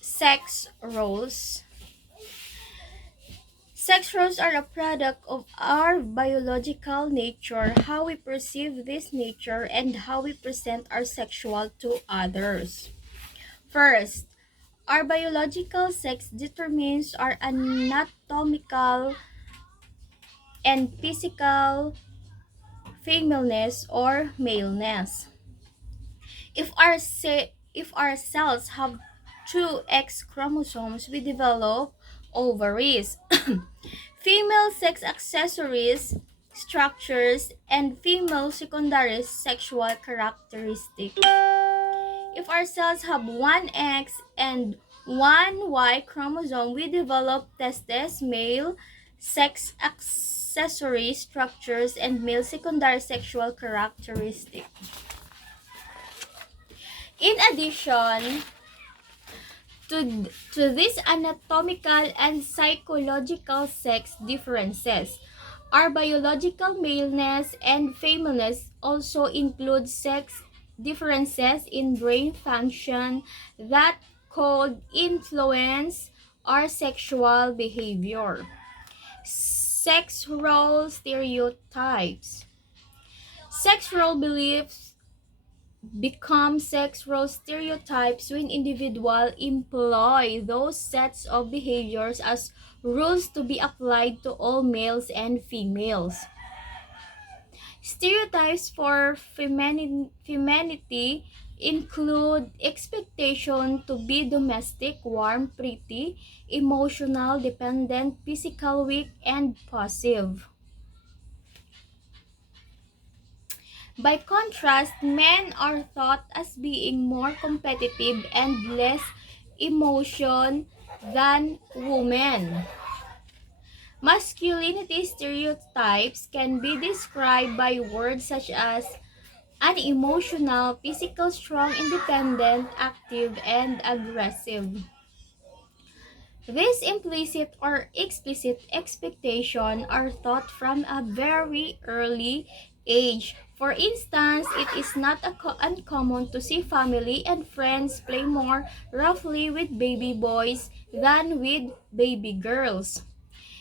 Sex roles. Sex roles are a product of our biological nature, how we perceive this nature, and how we present our sexual to others. First, our biological sex determines our anatomical and physical femaleness or maleness. If our cells have two X chromosomes, we develop ovaries, female sex accessories, structures, and female secondary sexual characteristics. If our cells have one X and one Y chromosome, we develop testes, male sex accessory structures, and male secondary sexual characteristics. In addition to these anatomical and psychological sex differences, our biological maleness and femaleness also include sex differences in brain function that could influence our sexual behavior. Sex role stereotypes. Sex role beliefs become sex role stereotypes when individuals employ those sets of behaviors as rules to be applied to all males and females. Stereotypes for femininity include expectation to be domestic, warm, pretty, emotional, dependent, physical, weak, and passive. By contrast, men are thought as being more competitive and less emotion than women. Masculinity stereotypes can be described by words such as unemotional, physical, strong, independent, active, and aggressive. These implicit or explicit expectations are taught from a very early age. For instance, it is not uncommon to see family and friends play more roughly with baby boys than with baby girls.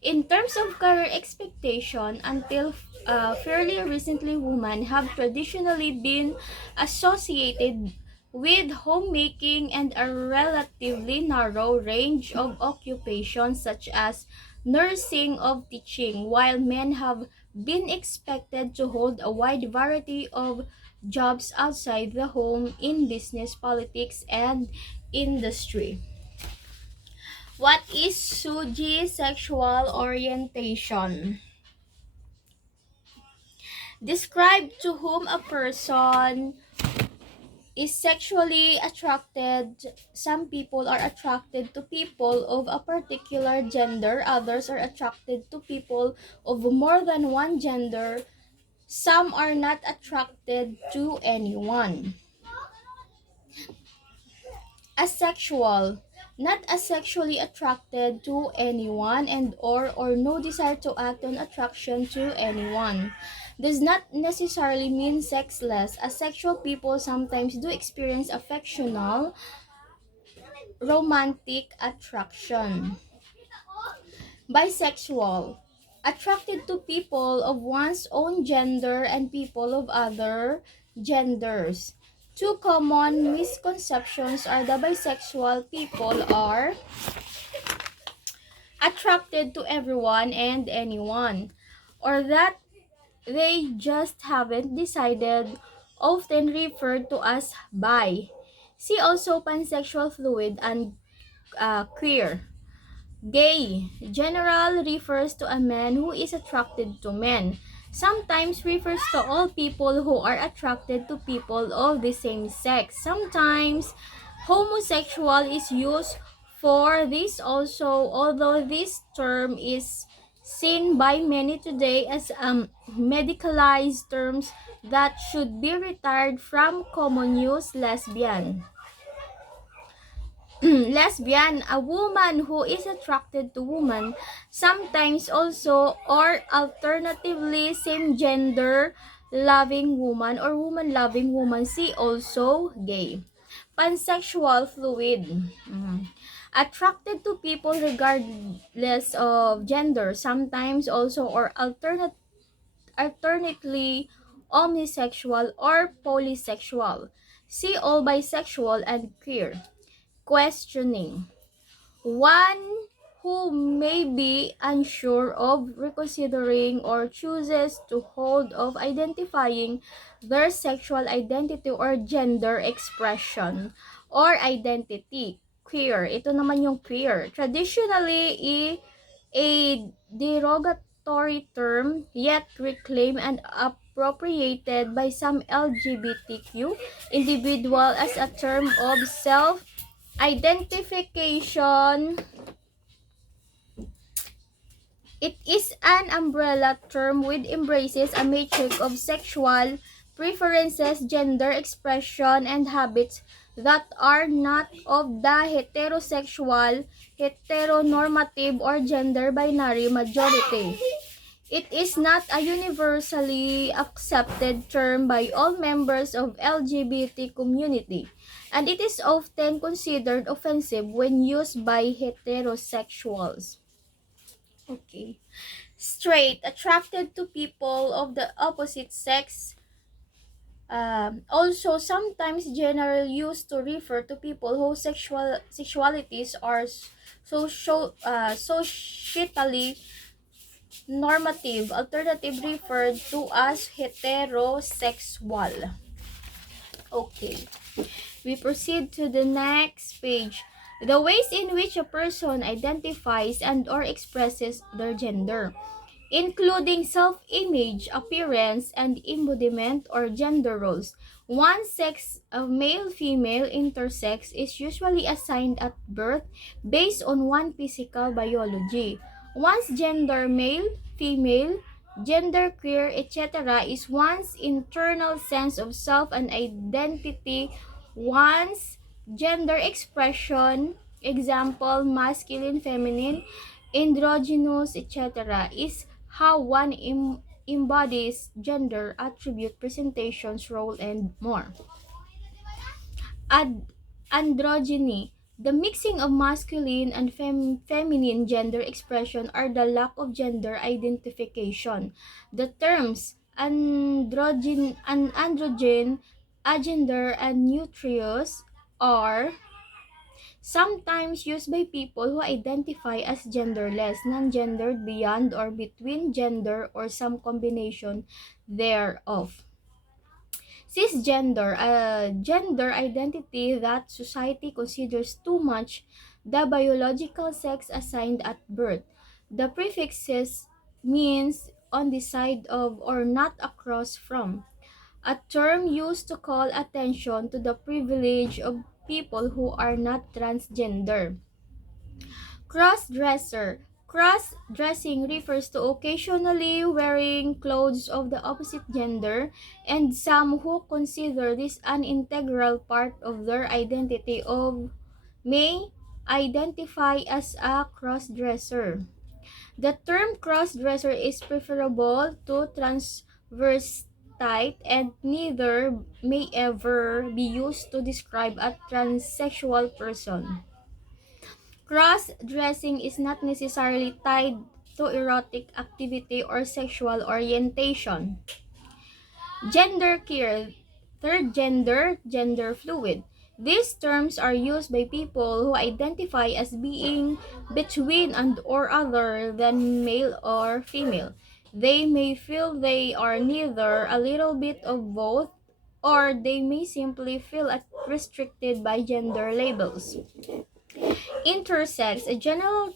In terms of career expectation, until fairly recently, women have traditionally been associated with homemaking and a relatively narrow range of occupations such as nursing or teaching, while men have been expected to hold a wide variety of jobs outside the home in business, politics, and industry. What is SOGIE sexual orientation? Describe to whom a person is sexually attracted. Some people are attracted to people of a particular gender. Others are attracted to people of more than one gender. Some are not attracted to anyone. Asexual, not asexually attracted to anyone and or no desire to act on attraction to anyone. Does not necessarily mean sexless. Asexual people sometimes do experience affectional, romantic attraction. Bisexual, attracted to people of one's own gender and people of other genders. Two common misconceptions are the bisexual people are attracted to everyone and anyone, or that they just haven't decided, often referred to as bi. See also pansexual, fluid, and queer. Gay, general, refers to a man who is attracted to men. Sometimes refers to all people who are attracted to people of the same sex. Sometimes homosexual is used for this also, although this term is seen by many today as medicalized terms that should be retired from common use. Lesbian. Lesbian, a woman who is attracted to women, sometimes also or alternatively same gender loving woman or woman loving woman. See also gay. Pansexual fluid. Attracted to people regardless of gender, sometimes also or alternately omnisexual or polysexual. See all bisexual and queer. Questioning. One who may be unsure of reconsidering or chooses to hold of identifying their sexual identity or gender expression or identity. Queer. Ito naman yung queer. Traditionally, a derogatory term yet reclaimed and appropriated by some LGBTQ individual as a term of self-identification. It is an umbrella term which embraces a matrix of sexual preferences, gender expression, and habits that are not of the heterosexual, heteronormative, or gender binary majority. It is not a universally accepted term by all members of LGBT community, and it is often considered offensive when used by heterosexuals. Okay. Straight, attracted to people of the opposite sex. Also, sometimes generally used to refer to people whose sexualities are societally normative. Alternative referred to as heterosexual. Okay. We proceed to the next page. The ways in which a person identifies and or expresses their gender, including self-image, appearance, and embodiment or gender roles. One sex of male, female, intersex is usually assigned at birth based on one physical biology. One's gender, male, female, gender queer, etc. is one's internal sense of self and identity, one's gender expression, example, masculine, feminine, androgynous, etc., is how one embodies gender, attribute, presentations, role, and more. Androgyny. The mixing of masculine and feminine gender expression or the lack of gender identification. The terms androgen, agender, and nutrius are sometimes used by people who identify as genderless, non-gendered, beyond or between gender, or some combination thereof. Cisgender, a gender identity that society considers too much the biological sex assigned at birth. The prefix cis means on the side of or not across from, a term used to call attention to the privilege of people who are not transgender. Cross-dresser. Cross-dressing refers to occasionally wearing clothes of the opposite gender, and some who consider this an integral part of their identity may identify as a cross-dresser. The term cross-dresser is preferable to transvestite, and neither may ever be used to describe a transsexual person. Cross-dressing is not necessarily tied to erotic activity or sexual orientation. Gender queer, third gender, gender fluid. These terms are used by people who identify as being between and or other than male or female. They may feel they are neither, a little bit of both, or they may simply feel restricted by gender labels. Intersex, a general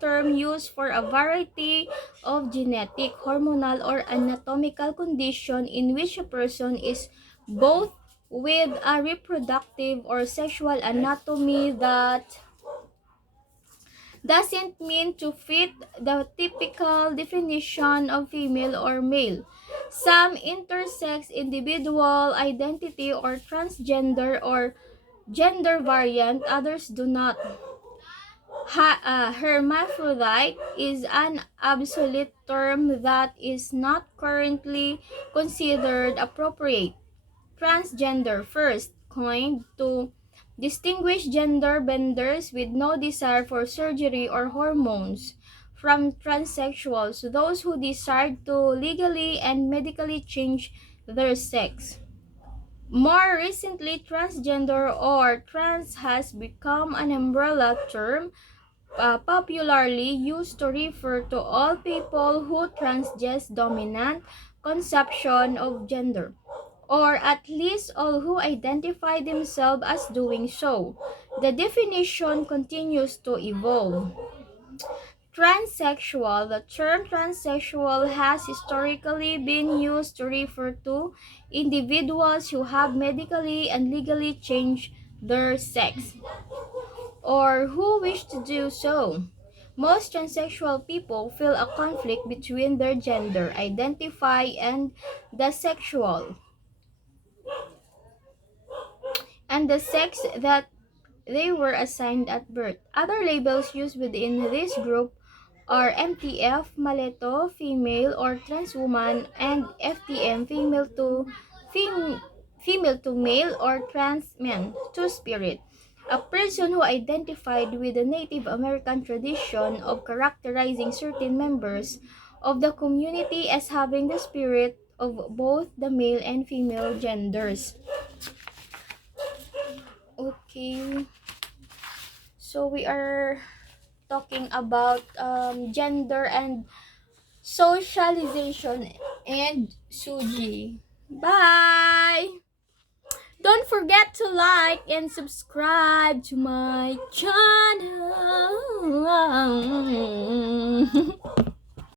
term used for a variety of genetic, hormonal, or anatomical condition in which a person is both with a reproductive or sexual anatomy that doesn't mean to fit the typical definition of female or male. Some intersex individual identity or transgender or gender variant, others do not. Hermaphrodite is an obsolete term that is not currently considered appropriate. Transgender, first coined to distinguish gender benders with no desire for surgery or hormones, from transsexuals, those who desire to legally and medically change their sex. More recently, transgender or trans has become an umbrella term popularly used to refer to all people who transgress dominant conception of gender, or at least all who identify themselves as doing so. The definition continues to evolve. Transsexual. The term transsexual has historically been used to refer to individuals who have medically and legally changed their sex, or who wish to do so. Most transsexual people feel a conflict between their gender identify and the sexual and the sex that they were assigned at birth. Other labels used within this group are MTF, maleto, female or trans woman, and FTM, female to male or trans man, two spirit. A person who identified with the Native American tradition of characterizing certain members of the community as having the spirit of both the male and female genders. Okay, so we are talking about gender and socialization and SOGIE. Bye! Don't forget to like and subscribe to my channel.